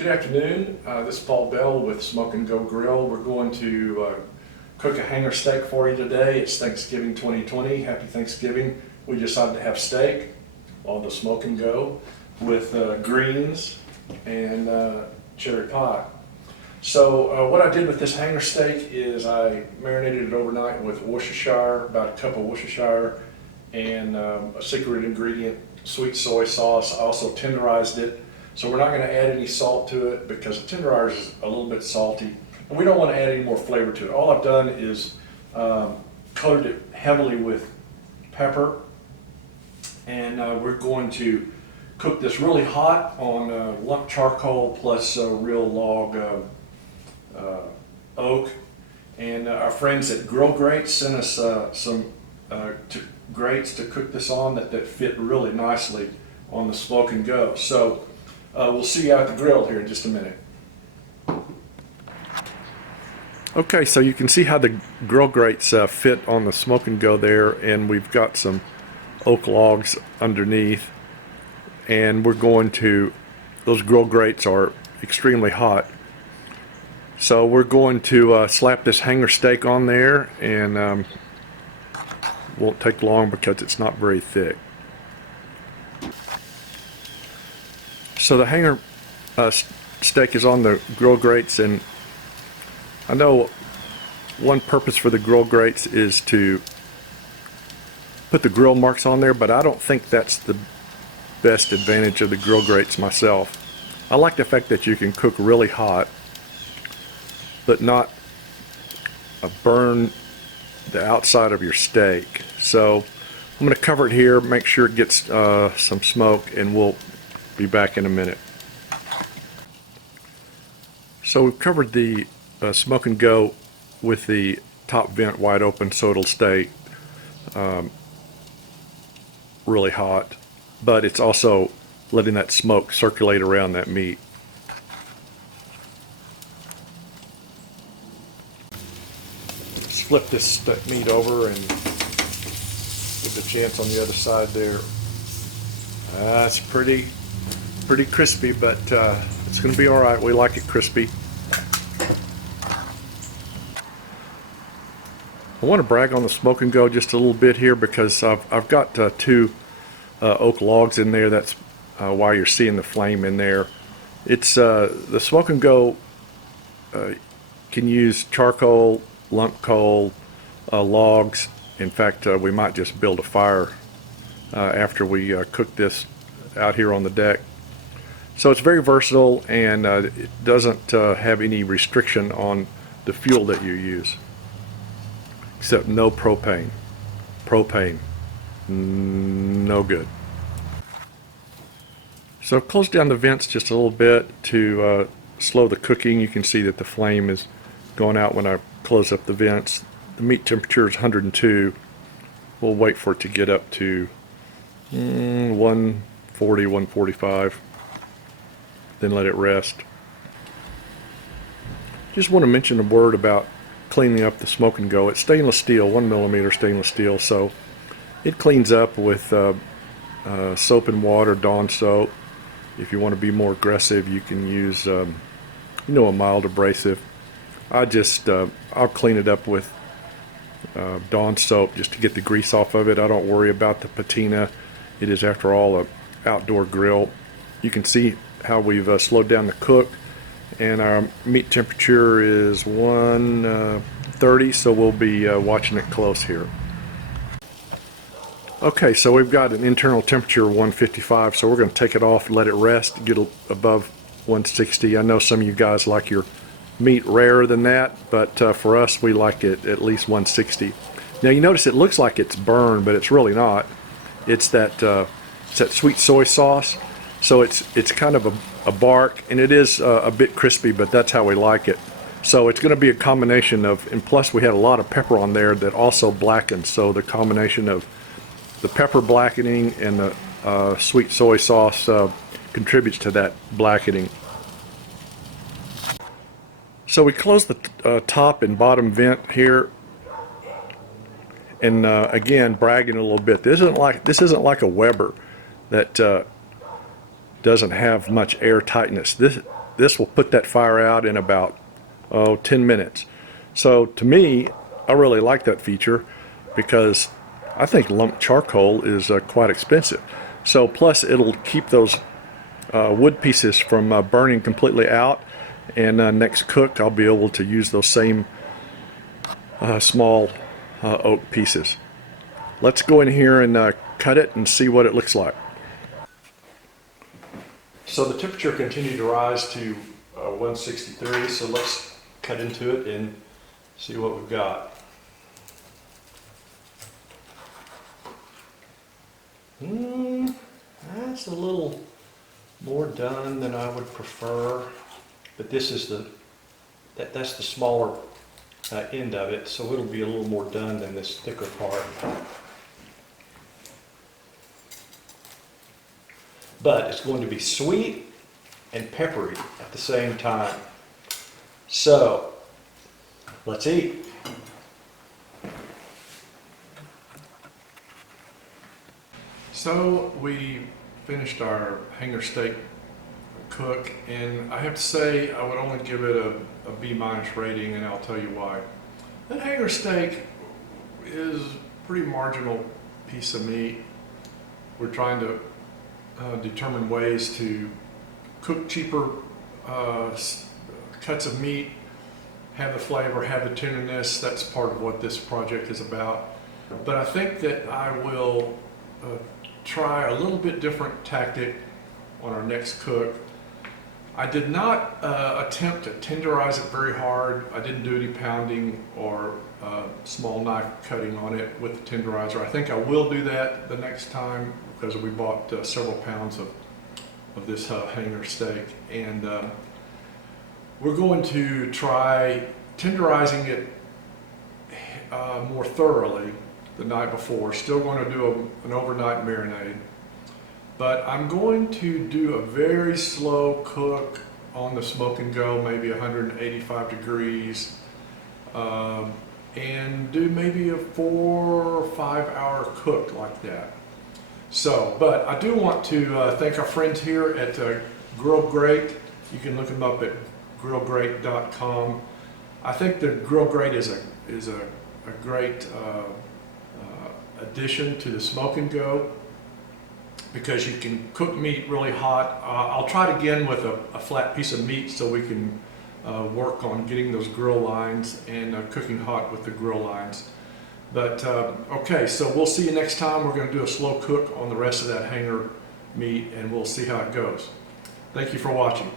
Good afternoon. This is Paul Bell with Smoke and Go Grill. We're going to cook a hanger steak for you today. It's Thanksgiving 2020. Happy Thanksgiving. We decided to have steak on the Smoke and Go with greens and cherry pie. So what I did with this hanger steak is I marinated it overnight with Worcestershire, about a cup of Worcestershire, and a secret ingredient, sweet soy sauce. I also tenderized it. So we're not going to add any salt to it because the tenderizer is a little bit salty. And we don't want to add any more flavor to it. All I've done is coated it heavily with pepper. And we're going to cook this really hot on lump charcoal plus real log oak. And our friends at Grill Grates sent us some grates to cook this on that fit really nicely on the Smoke and Go. So we'll see you out at the grill here in just a minute. Okay, so you can see how the grill grates fit on the Smoke and Go there, and we've got some oak logs underneath, and we're going to, those grill grates are extremely hot, so we're going to slap this hanger steak on there, and won't take long because it's not very thick. So the hanger steak is on the grill grates, and I know one purpose for the grill grates is to put the grill marks on there, but I don't think that's the best advantage of the grill grates myself. I like the fact that you can cook really hot but not burn the outside of your steak. So I'm going to cover it here, make sure it gets some smoke, and we'll be back in a minute. So we've covered the Smoke and Go with the top vent wide open so it'll stay really hot, but it's also letting that smoke circulate around that meat. Let's flip this meat over and give it a chance on the other side there. It's pretty crispy, but it's going to be all right. We like it crispy. I want to brag on the Smoke and Go just a little bit here because I've got two oak logs in there. That's why you're seeing the flame in there. It's the Smoke and Go can use charcoal, lump coal, logs. In fact, we might just build a fire after we cook this out here on the deck. So it's very versatile, and it doesn't have any restriction on the fuel that you use, except no propane. Propane, no good. So I've closed down the vents just a little bit to slow the cooking. You can see that the flame is going out when I close up the vents. The meat temperature is 102. We'll wait for it to get up to 140, 145. Then let it rest. Just want to mention a word about cleaning up the Smoke and Go. It's stainless steel, 1mm stainless steel, so it cleans up with soap and water, Dawn soap. If you want to be more aggressive, you can use a mild abrasive. I'll clean it up with Dawn soap just to get the grease off of it. I don't worry about the patina. It is, after all, an outdoor grill. You can see how we've slowed down the cook, and our meat temperature is 130, so we'll be watching it close here. Okay, so we've got an internal temperature of 155, so we're going to take it off, let it rest, get above 160. I know some of you guys like your meat rarer than that, but for us, we like it at least 160. Now you notice it looks like it's burned, but it's really not. It's that sweet soy sauce. So it's kind of a bark, and it is a bit crispy, but that's how we like it. So it's going to be a combination of, and plus we had a lot of pepper on there that also blackens. So the combination of the pepper blackening and the sweet soy sauce contributes to that blackening. So we close the top and bottom vent here, and again, bragging a little bit. This isn't like a Weber that doesn't have much air tightness. This this will put that fire out in about 10 minutes. So to me, I really like that feature because I think lump charcoal is quite expensive. So plus it'll keep those wood pieces from burning completely out, and next cook I'll be able to use those same small oak pieces. Let's go in here and cut it and see what it looks like. So the temperature continued to rise to 163, so let's cut into it and see what we've got. That's a little more done than I would prefer, but this is that's the smaller end of it, so it'll be a little more done than this thicker part. But it's going to be sweet and peppery at the same time. So let's eat. So we finished our hanger steak cook, and I have to say I would only give it a B- rating, and I'll tell you why. That hanger steak is a pretty marginal piece of meat. We're trying to determine ways to cook cheaper cuts of meat, have the flavor, have the tenderness. That's part of what this project is about. But I think that I will try a little bit different tactic on our next cook. I did not attempt to tenderize it very hard. I didn't do any pounding or small knife cutting on it with the tenderizer. I think I will do that the next time because we bought several pounds of this hanger steak, and we're going to try tenderizing it more thoroughly the night before. Still going to do an overnight marinade, but I'm going to do a very slow cook on the smoke and go, maybe 185 degrees, and do maybe a 4 or 5 hour cook like that. So, but I do want to thank our friends here at Grill Grate. You can look them up at grillgrate.com. I think the Grill Grate is a great addition to the smoke and go because you can cook meat really hot. I'll try it again with a flat piece of meat so we can work on getting those grill lines and cooking hot with the grill lines. But okay, so we'll see you next time. We're going to do a slow cook on the rest of that hanger meat, and we'll see how it goes. Thank you for watching.